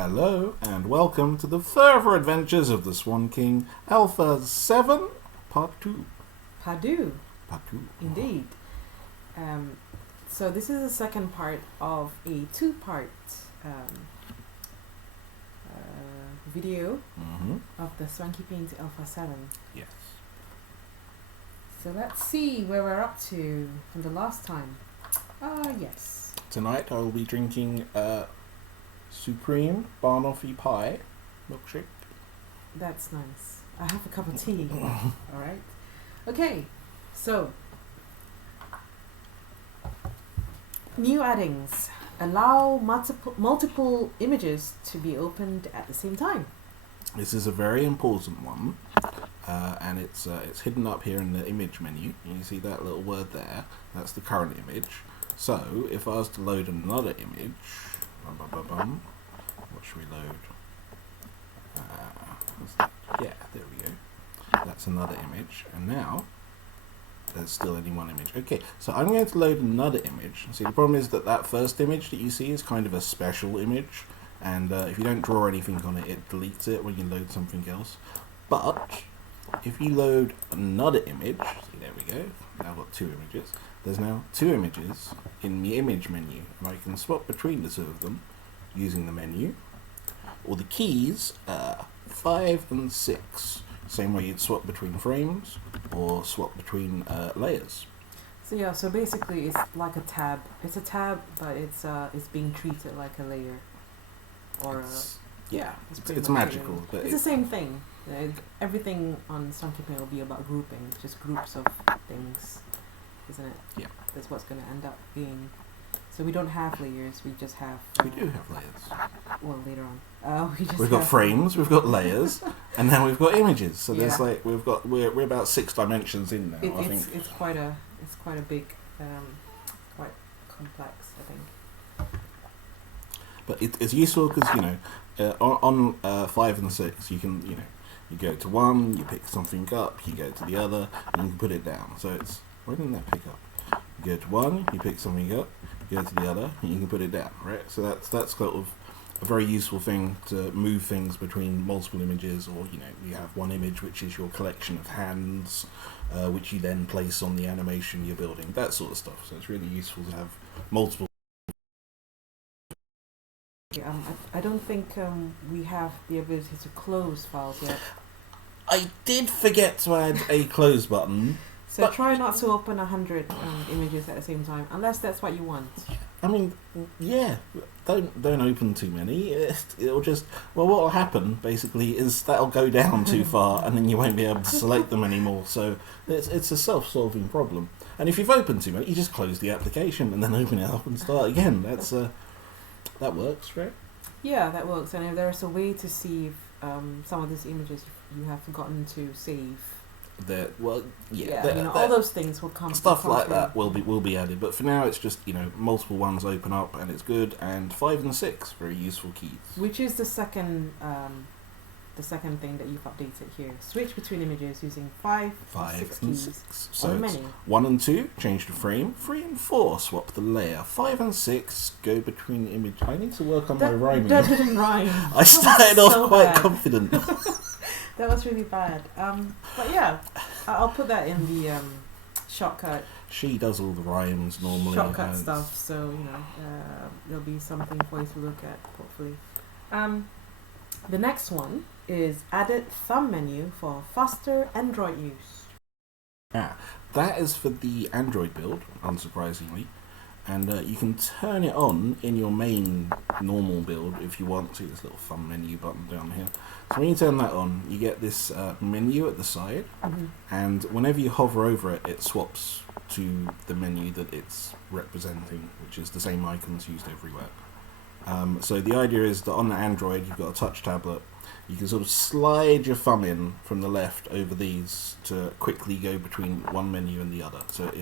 Hello and welcome to the further adventures of the Swan King, Alpha+7, Part 2. Padu, Part 2. indeed. So this is the second part of a two-part video of the Swanky Paint Alpha+7. Yes. So let's see where we're up to from the last time. Yes. Tonight I will be drinking Supreme Banoffee Pie milkshake. That's nice. I have a cup of tea. Alright. Okay, so new addings. Allow multiple images to be opened at the same time. This is a very important one, and it's hidden up here in the image menu. You see that little word there? That's the current image. So if I was to load another image, what should we load? Yeah, there we go. That's another image, and now there's still only one image. Okay, so I'm going to load another image. See, the problem is that first image that you see is kind of a special image, and if you don't draw anything on it, it deletes it when you load something else. But if you load another image, see, there we go, now I've got two images. There's now two images in the image menu, and I can swap between the two of them using the menu, or the keys 5 and 6. Same way you'd swap between frames or swap between layers. So yeah, so basically it's like a tab. It's a tab, but it's being treated like a layer, or it's magical. But it's the same thing. Everything on Swanky Paint will be about grouping, just groups of things, isn't it? Yeah. That's what's going to end up being. So we don't have layers. We just have. We do have layers. Well, later on. We've got frames, we've got layers, and now we've got images. So there's like we're about 6 dimensions in now. I think it's quite a big, quite complex, I think. But it's useful because on 5 and 6 you can you go to one, you pick something up, you go to the other, and you can put it down. So it's why didn't that pick up? You go to one, you pick something up, you go to the other, and you can put it down. Right. So that's kind of a very useful thing to move things between multiple images, or you have one image which is your collection of hands, which you then place on the animation you're building, that sort of stuff. So it's really useful to have multiple. I don't think we have the ability to close files yet. I did forget to add a close button. So try not to open 100 images at the same time, unless that's what you want. I mean, yeah, don't open too many. It'll just what will happen basically is that'll go down too far, and then you won't be able to select them anymore. So it's a self-solving problem. And if you've opened too many, you just close the application and then open it up and start again. That works, right? Yeah, that works. And if there's a way to see if some of these images you have forgotten to save. All those things will come. Stuff like that will be added, but for now it's just multiple ones open up and it's good. And 5 and 6 very useful keys. Which is the second thing that you've updated here. Switch between images using 5 and 6 keys. 6. So many. 1 and 2 change the frame. 3 and 4 swap the layer. 5 and 6 go between image. I need to work on my rhyming. That didn't rhyme. I started off quite confident. That was really bad. But yeah, I'll put that in the shortcut. She does all the rhymes normally. Shortcut stuff, so there'll be something for you to look at, hopefully. The next one is added thumb menu for faster Android use. Yeah, that is for the Android build, unsurprisingly. And you can turn it on in your main normal build if you want to. This little thumb menu button down here. So when you turn that on, you get this menu at the side, and whenever you hover over it, it swaps to the menu that it's representing, which is the same icons used everywhere. So the idea is that on the Android, you've got a touch tablet. You can sort of slide your thumb in from the left over these to quickly go between one menu and the other. So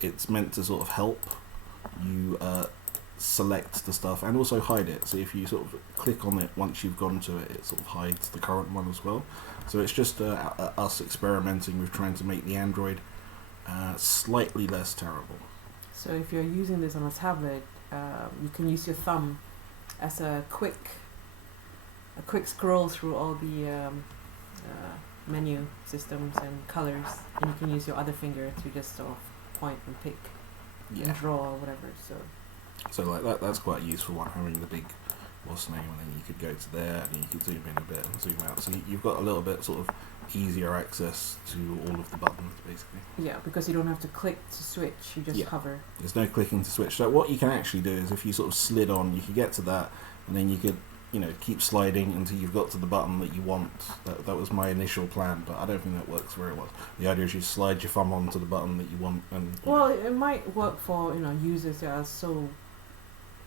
it's meant to sort of help you select the stuff and also hide it. So if you sort of click on it once you've gone to it, it sort of hides the current one as well. So it's just us experimenting with trying to make the Android slightly less terrible. So if you're using this on a tablet, you can use your thumb as a quick a quick scroll through all the menu systems and colors, and you can use your other finger to just sort of point and pick and draw or whatever. So like that's quite a useful one, having the big what's name, and then you could go to there and you could zoom in a bit and zoom out. So you've got a little bit sort of easier access to all of the buttons basically. Yeah, because you don't have to click to switch, you just hover. There's no clicking to switch. So what you can actually do is if you sort of slid on, you could get to that and then you could, keep sliding until you've got to the button that you want. That was my initial plan, but I don't think that works very well. The idea is you slide your thumb onto the button that you want. And well, it might work for users that are so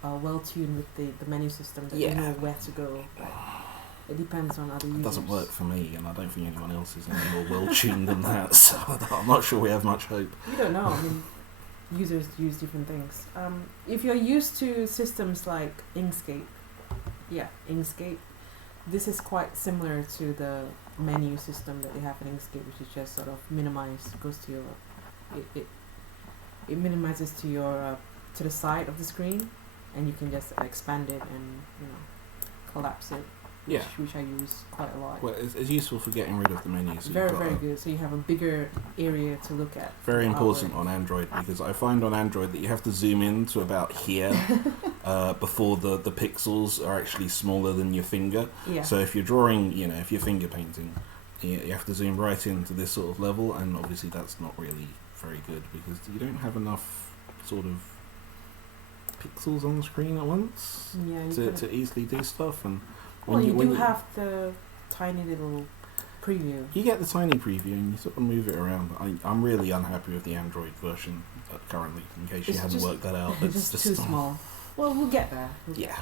well tuned with the menu system that they know where to go. But it depends on other users. It doesn't work for me, and I don't think anyone else is any more well tuned than that. So I'm not sure we have much hope. You don't know. I mean, users use different things. If you're used to systems like Inkscape, this is quite similar to the menu system that they have in Inkscape, which is just sort of minimized, goes to your, it minimizes to your to the side of the screen, and you can just expand it and collapse it. Which I use quite a lot. Well, it's useful for getting rid of the menus. So very good. So you have a bigger area to look at. Very important on Android, because I find on Android that you have to zoom in to about here before the pixels are actually smaller than your finger. Yeah. So if you're drawing, if you're finger painting, you have to zoom right into this sort of level, and obviously that's not really very good because you don't have enough sort of pixels on the screen at once to easily do stuff. And you do have the tiny little preview. You get the tiny preview and you sort of move it around. I'm really unhappy with the Android version currently, in case you haven't worked that out. It's just too small. Well, we'll get there.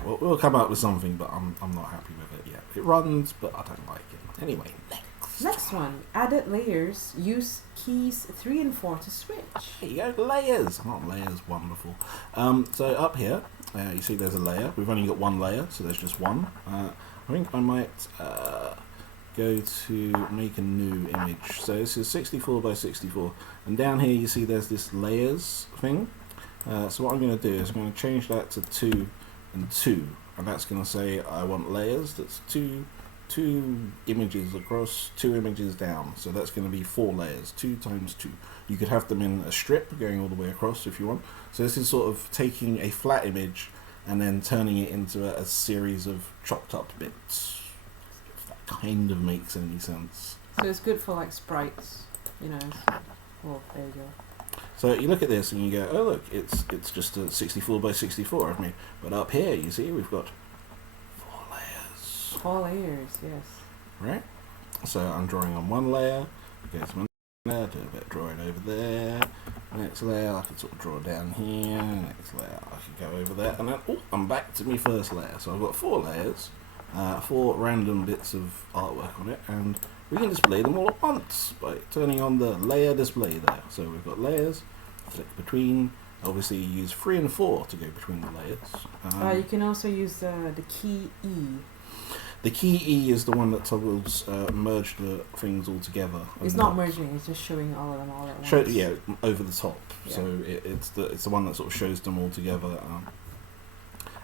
We'll come up with something, but I'm not happy with it yet. It runs, but I don't like it. Anyway, next one. Added layers. Use keys 3 and 4 to switch. There you go, layers. Not layers, wonderful. So up here, you see there's a layer. We've only got one layer, so there's just one. I think I might go to make a new image. So this is 64 by 64, and down here you see there's this layers thing. So what I'm going to do is I'm going to change that to 2 and 2, and that's going to say I want layers. That's two images across, 2 images down. So that's going to be 4 layers, 2 times 2. You could have them in a strip going all the way across if you want. So this is sort of taking a flat image and then turning it into a series of chopped up bits. If that kind of makes any sense. So it's good for like sprites, Well, there you go. So you look at this and you go, oh look, it's just a 64 by 64 of me. But up here, you see, we've got 4 layers. 4 layers, yes. Right? So I'm drawing on one layer. Okay, so layer, do a bit of drawing over there. Next layer, I can sort of draw down here. Next layer, I can go over there. And then, I'm back to my first layer. So I've got 4 layers, 4 random bits of artwork on it, and we can display them all at once by turning on the layer display there. So we've got layers, flick between. Obviously, you use 3 and 4 to go between the layers. You can also use the key E. The key E is the one that toggles merge the things all together. It's not merging; it's just showing all of them all at once. Over the top. Yeah. So it's the one that sort of shows them all together.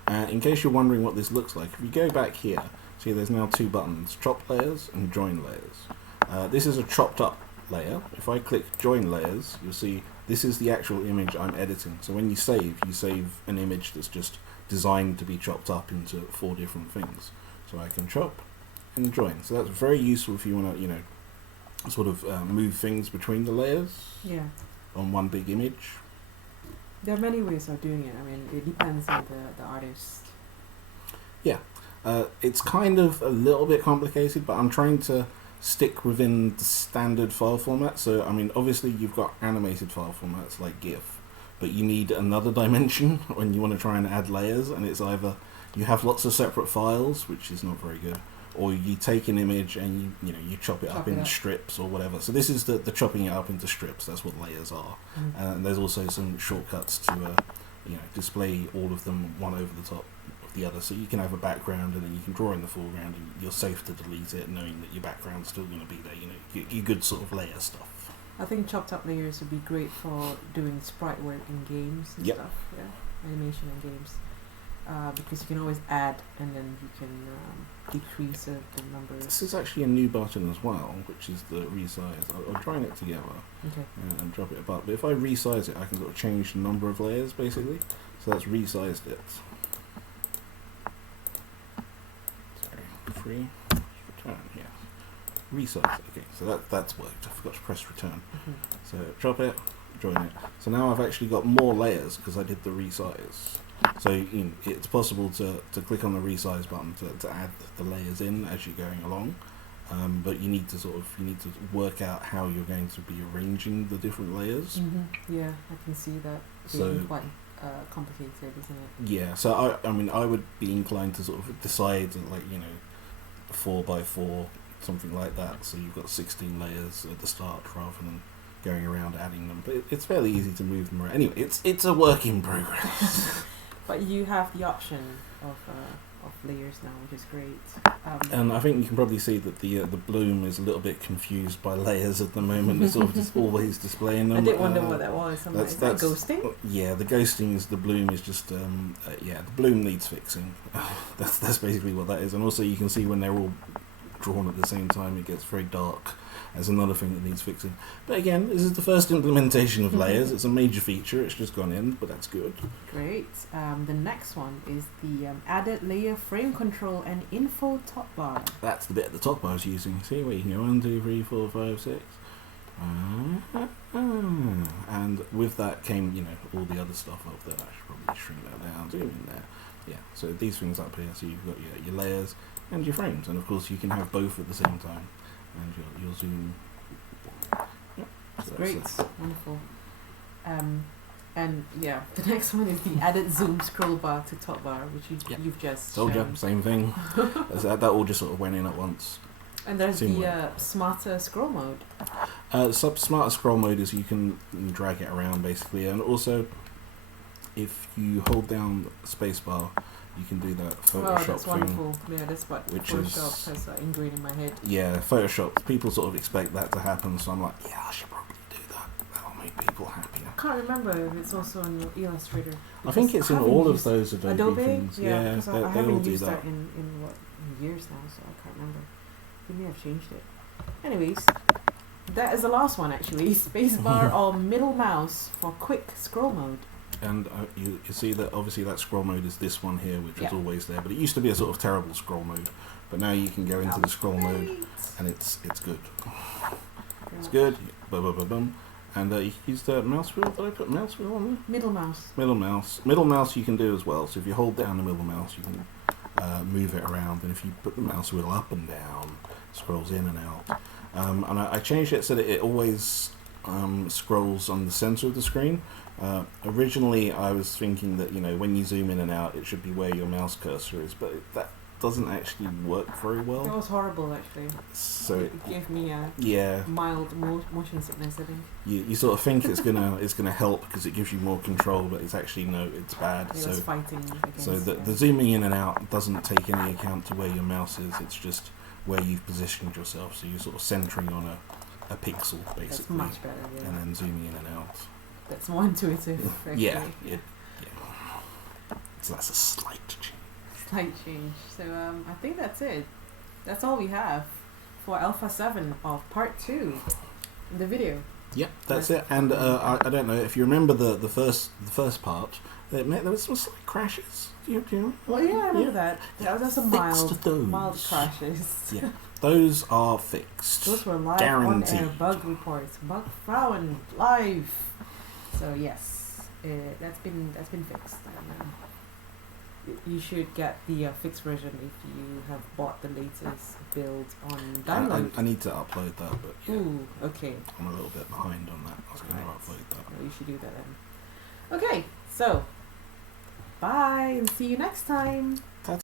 In case you're wondering what this looks like, if you go back here, see there's now 2 buttons: chop layers and join layers. This is a chopped up layer. If I click join layers, you'll see this is the actual image I'm editing. So when you save an image that's just designed to be chopped up into 4 different things. So I can chop and join. So that's very useful if you want to, sort of move things between the layers. Yeah. On one big image. There are many ways of doing it. I mean, it depends on the artist. Yeah. It's kind of a little bit complicated, but I'm trying to stick within the standard file format. So, I mean, obviously you've got animated file formats like GIF, but you need another dimension when you want to try and add layers, and it's either you have lots of separate files, which is not very good, or you take an image and you chop it up in strips or whatever. So this is the chopping it up into strips. That's what layers are. And there's also some shortcuts to display all of them one over the top of the other. So you can have a background and then you can draw in the foreground, and you're safe to delete it knowing that your background's still going to be there. Your good sort of layer stuff. I think chopped up layers would be great for doing sprite work in games and stuff. Yeah, animation in games. because you can always add and then you can decrease the numbers. This is actually a new button as well, which is the resize. I'll join it together Okay. and drop it apart. But if I resize it, I can sort of change the number of layers basically. So that's resized it. Sorry, free return. Yeah, resize. Okay, so that's worked. I forgot to press return. So drop it, join it. So now I've actually got more layers because I did the resize. So it's possible to click on the resize button to add the layers in as you're going along, but you need to work out how you're going to be arranging the different layers. Yeah, I can see that. So being quite complicated, isn't it? yeah, so I mean I would be inclined to sort of decide 4x4, something like that. So you've got 16 layers at the start rather than going around adding them. But it's fairly easy to move them around. Anyway, it's a work in progress. But you have the option of layers now, which is great. And I think you can probably see that the bloom is a little bit confused by layers at the moment. It's sort of just always displaying them. I did wonder what that was. I'm like, is that ghosting? Yeah, the ghosting is the bloom is just the bloom needs fixing. That's basically what that is. And also you can see when they're all drawn at the same time, it gets very dark. As another thing that needs fixing. But again, this is the first implementation of layers. It's a major feature. It's just gone in, but that's good. Great. The next one is the added layer frame control and info top bar. That's the bit at the top I was using. See where you can go 1, 2, 3, 4, 5, 6. And with that came, all the other stuff up there. I should probably shrink that down, zoom in there. Yeah, so these things up here. So you've got your layers and your frames. And of course you can have both at the same time. And you'll zoom. Yep. That's great. Wonderful. And yeah, the next one is the added zoom scroll bar to top bar, which you've just told shown. you, same thing. that all just sort of went in at once. And there's the smarter scroll mode. Smarter scroll mode is you can drag it around basically, and also if you hold down spacebar, you can do that Photoshop that's thing. wonderful. Yeah, that's what Photoshop has ingrained in my head. Yeah, Photoshop. People sort of expect that to happen, so I'm like, yeah, I should probably do that. That'll make people happier. I can't remember if it's also in your Illustrator. I think it's in all of those Adobe things. Yeah, they I all haven't do used that. in years now, so I can't remember. They may have changed it. Anyways, that is the last one actually. Spacebar or middle mouse for quick scroll mode. And you see that obviously that scroll mode is this one here, which was always there, but it used to be a sort of terrible scroll mode. But now you can go into the scroll mode, and it's good. It's good. Boom. And you use the mouse wheel. Did I put mouse wheel on there? Middle mouse. Middle mouse you can do as well. So if you hold down the middle mouse, you can move it around, and if you put the mouse wheel up and down, it scrolls in and out. And I changed it so that it always scrolls on the center of the screen. Originally I was thinking that when you zoom in and out it should be where your mouse cursor is, but that doesn't actually work very well. It was horrible actually. So it gave me a mild motion sickness, I think. You sort of think it's gonna help because it gives you more control, but it's actually it's bad. It was fighting against, so the zooming in and out doesn't take any account to where your mouse is. It's just where you've positioned yourself. So you're sort of centering on a pixel basically. That's much better. Yeah. And then zooming in and out. That's more intuitive. Yeah. So that's a slight change. So I think that's it. That's all we have for Alpha+7 of part 2 in the video. Yeah, that's it. And I don't know if you remember the first part. There was some slight crashes. Do you well, yeah, I remember that. That was some mild crashes. Yeah, those are fixed. Those were live Guaranteed. on-air bug reports. Bug found live. So yes, that's been fixed. And, you should get the fixed version if you have bought the latest build on download. I need to upload that, but yeah. Ooh, okay. I'm a little bit behind on that. I was going to upload that. Well, you should do that then. Okay, so bye and see you next time.